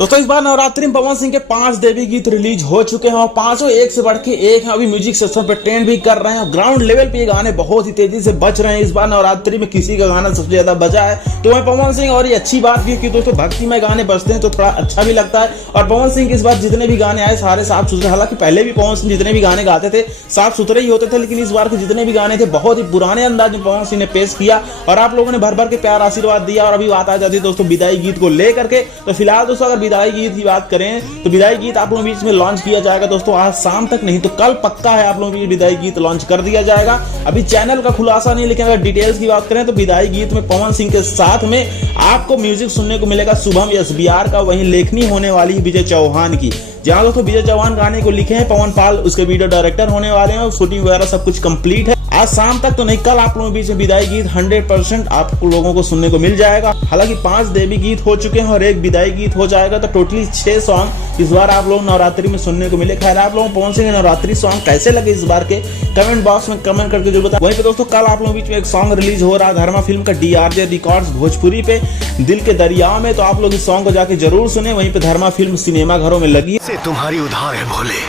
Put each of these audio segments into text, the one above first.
दोस्तों इस बार नवरात्रि में पवन सिंह के 5 देवी गीत रिलीज हो चुके हैं और पांचों एक से बढ़ के एक हैं। अभी म्यूजिक सेक्शन पे ट्रेंड भी कर रहे हैं और ग्राउंड लेवल पे ये गाने बहुत ही तेजी से बज रहे हैं। इस बार नवरात्रि में किसी का गाना सबसे ज्यादा बजा है तो वह पवन सिंह। और ये अच्छी बात भी है कि दोस्तों भक्तिमय गाने बजते हैं तो थोड़ा अच्छा भी लगता है। और पवन सिंह इस बार जितने भी गाने आए सारे साफ सुथरे, हालांकि पहले भी पवन सिंह जितने भी गाने गाते थे साफ सुथरे ही होते थे, लेकिन इस बार के जितने भी गाने थे बहुत ही पुराने अंदाज में पवन सिंह ने पेश किया और आप लोगों ने भर भर के प्यार आशीर्वाद दिया। और अभी बात आ जाती है दोस्तों विदाई गीत को लेकर के, तो फिलहाल दोस्तों अगर विदाई गीत की बात करें तो विदाई गीत आप लोगों के बीच में लॉन्च किया जाएगा दोस्तों आज शाम तक, नहीं तो कल पक्का है आप लोगों के विदाई गीत लॉन्च कर दिया जाएगा। अभी चैनल का खुलासा नहीं, लेकिन अगर डिटेल्स की बात करें तो विदाई गीत में पवन सिंह के साथ में आपको म्यूजिक सुनने को मिलेगा शुभम SBR का, वहीं लेखनी होने वाली है विजय चौहान की। जहां दोस्तों विजय चौहान गाने को लिखे हैं, पवन पाल उसके वीडियो डायरेक्टर होने वाले हैं और शूटिंग वगैरह सब कुछ कंप्लीट है। आज शाम तक तो नहीं, कल आप लोगों के बीच में विदाई गीत 100% आप लोगों को सुनने को मिल जाएगा। हालांकि 5 देवी गीत हो चुके हैं और एक विदाई गीत हो जाएगा, तो टोटली 6 सॉन्ग इस बार आप लोग नवरात्रि में सुनने को मिले। खैर आप लोगों को पवन सिंह के नवरात्रि सॉन्ग कैसे लगे इस बार के कमेंट बॉक्स में कमेंट करके जरूर बताएं। वहीं पे दोस्तों कल आप लोगों के बीच में एक सॉन्ग रिलीज हो रहा है धर्मा फिल्म का DRJ रिकॉर्ड्स भोजपुरी पे, दिल के दरियाओं में, तो आप लोग इस सॉन्ग को जाके जरूर सुने। वहीं पे धर्मा फिल्म सिनेमा घरों में लगी से तुम्हारी उधार है भोले।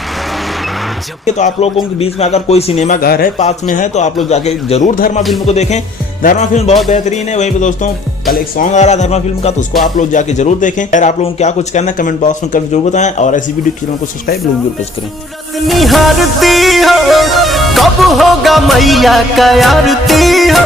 तो आप लोगों के बीच में अगर कोई सिनेमा घर है पास में है तो आप लोग जाके जरूर धर्मा फिल्म को देखें। धर्मा फिल्म बहुत बेहतरीन है। वहीं पे दोस्तों कल एक सॉन्ग आ रहा है धर्मा फिल्म का, तो उसको आप लोग जाके जरूर देखें। अगर आप लोगों को क्या कुछ करना है कमेंट बॉक्स में करके जरूर बताएं और ऐसी वीडियो चैनल को सब्सक्राइब जरूर करें। निहारती हो कब होगा मैया का आरती हो।